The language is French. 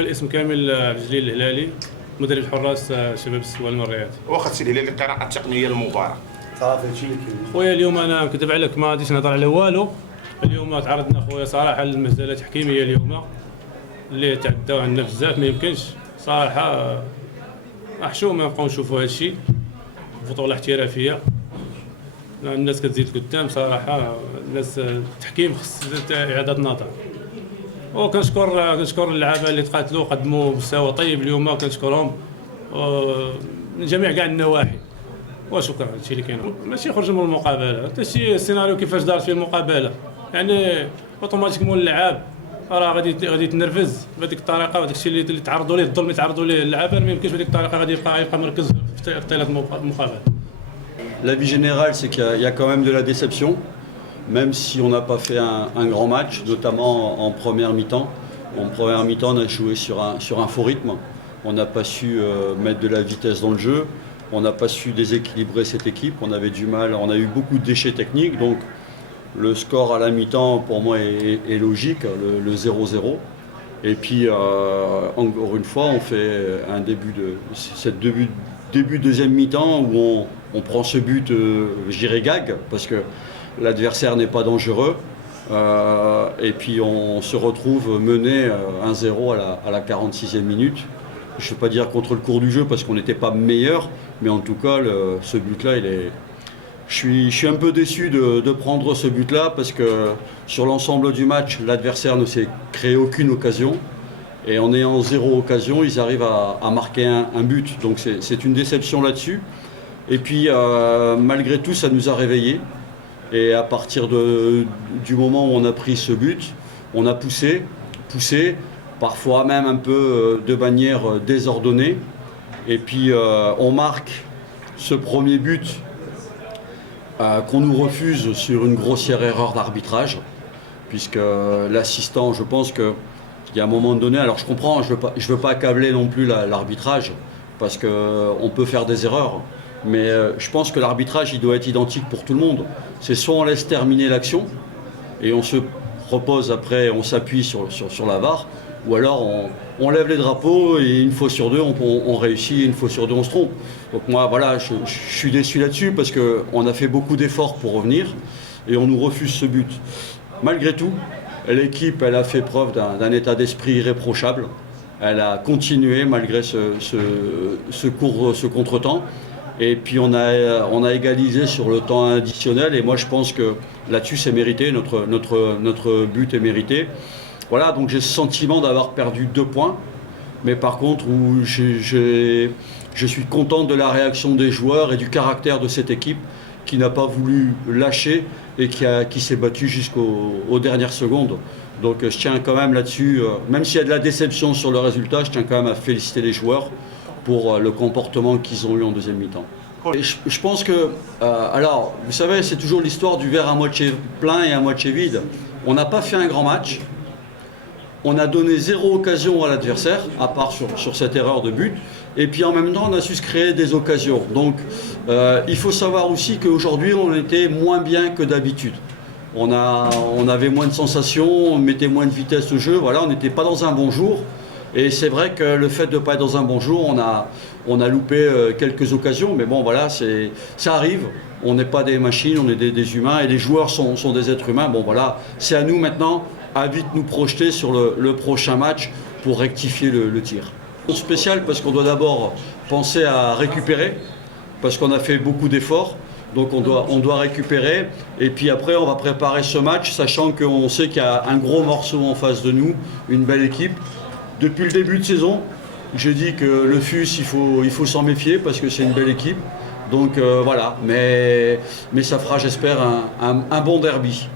الاسم كامل عبد الجليل الهلالي، مدرب الحراس شباب السوا المريات. واخا سيدي القراءة التقنية للمباراة. صافي هادشي اللي كاين. خويا اليوم انا نكذب عليك ما غاديش نهضر على والو. اليوم تعرضنا خويا صراحه للمساله التحكيميه اليوم اللي تعداو عندنا بزاف، ما يمكنش صراحه احشوم ما نبقاو نشوفوا هذا الشيء. بطوله احترافيه الناس كتزيد قدام صراحه، الناس التحكيم خص اعاده نظر. وكنشكر اللعابه اللي تقاتلوا قدموا مستوى طيب اليوم، كنشكرهم من جميع كاع النواحي. وشكرا هادشي اللي كاين، ماشي يخرج من المقابله، حتى شي السيناريو كيفاش دارت فيه المقابله، يعني اوتوماتيكمون اللعاب راه غادي يتنرفز بهذيك الطريقه، وهذاك الشيء اللي تعرضوا ليه الظلم اللي تعرضوا ليه اللعابه ما يمكنش بهذيك الطريقه غادي يبقى مركز في طيله المقابله. L'avis général, c'est qu'il y a quand même de la déception, même si on n'a pas fait un grand match, notamment en première mi-temps. En première mi-temps, on a joué sur un faux rythme. On n'a pas su mettre de la vitesse dans le jeu. On n'a pas su déséquilibrer cette équipe. On avait du mal. On a eu beaucoup de déchets techniques. Donc, le score à la mi-temps, pour moi, est logique, le 0-0. Et puis, encore une fois, on fait un début deuxième mi-temps où on prend ce but, je dirais gag, parce que l'adversaire n'est pas dangereux. Et puis on se retrouve mené 1-0 à la 46e minute. Je ne vais pas dire contre le cours du jeu parce qu'on n'était pas meilleur, mais en tout cas, ce but-là, je suis un peu déçu de prendre ce but-là parce que sur l'ensemble du match, l'adversaire ne s'est créé aucune occasion. Et en ayant 0 occasion, ils arrivent à marquer un but. Donc c'est une déception là-dessus. Et puis malgré tout, ça nous a réveillés. Et à partir du moment où on a pris ce but, on a poussé, parfois même un peu de manière désordonnée. Et puis on marque ce premier but qu'on nous refuse sur une grossière erreur d'arbitrage, puisque l'assistant, je pense que il y a un moment donné, alors je comprends, je veux pas accabler non plus l'arbitrage, parce qu'on peut faire des erreurs, mais je pense que l'arbitrage, il doit être identique pour tout le monde. C'est soit on laisse terminer l'action, et on se repose après, on s'appuie sur la VAR, ou alors on lève les drapeaux, et une fois sur deux, on réussit, et une fois sur deux, on se trompe. Donc moi, voilà, je suis déçu là-dessus, parce qu'on a fait beaucoup d'efforts pour revenir, et on nous refuse ce but. Malgré tout, l'équipe, elle a fait preuve d'un état d'esprit irréprochable. Elle a continué malgré ce contretemps. Et puis on a égalisé sur le temps additionnel. Et moi je pense que là-dessus c'est mérité, notre but est mérité. Voilà, donc j'ai ce sentiment d'avoir perdu 2 points. Mais par contre, où je suis content de la réaction des joueurs et du caractère de cette équipe qui n'a pas voulu lâcher et qui s'est battu jusqu'aux dernières secondes. Donc je tiens quand même là-dessus, même s'il y a de la déception sur le résultat, je tiens quand même à féliciter les joueurs pour le comportement qu'ils ont eu en deuxième mi-temps. Et je pense que, alors, vous savez, c'est toujours l'histoire du verre à moitié plein et à moitié vide. On n'a pas fait un grand match. On a donné 0 occasion à l'adversaire, à part sur cette erreur de but. Et puis en même temps, on a su se créer des occasions. Donc il faut savoir aussi qu'aujourd'hui, on était moins bien que d'habitude. On avait moins de sensations, on mettait moins de vitesse au jeu. Voilà, on n'était pas dans un bon jour. Et c'est vrai que le fait de ne pas être dans un bon jour, on a loupé quelques occasions. Mais bon, voilà, ça arrive. On n'est pas des machines, on est des humains. Et les joueurs sont des êtres humains. Bon, voilà, c'est à nous maintenant à vite nous projeter sur le prochain match pour rectifier le tir. Spécial parce qu'on doit d'abord penser à récupérer, parce qu'on a fait beaucoup d'efforts, donc on doit récupérer, et puis après on va préparer ce match, sachant qu'on sait qu'il y a un gros morceau en face de nous, une belle équipe. Depuis le début de saison, j'ai dit que le FUS, il faut s'en méfier, parce que c'est une belle équipe, donc voilà, mais ça fera, j'espère, un bon derby.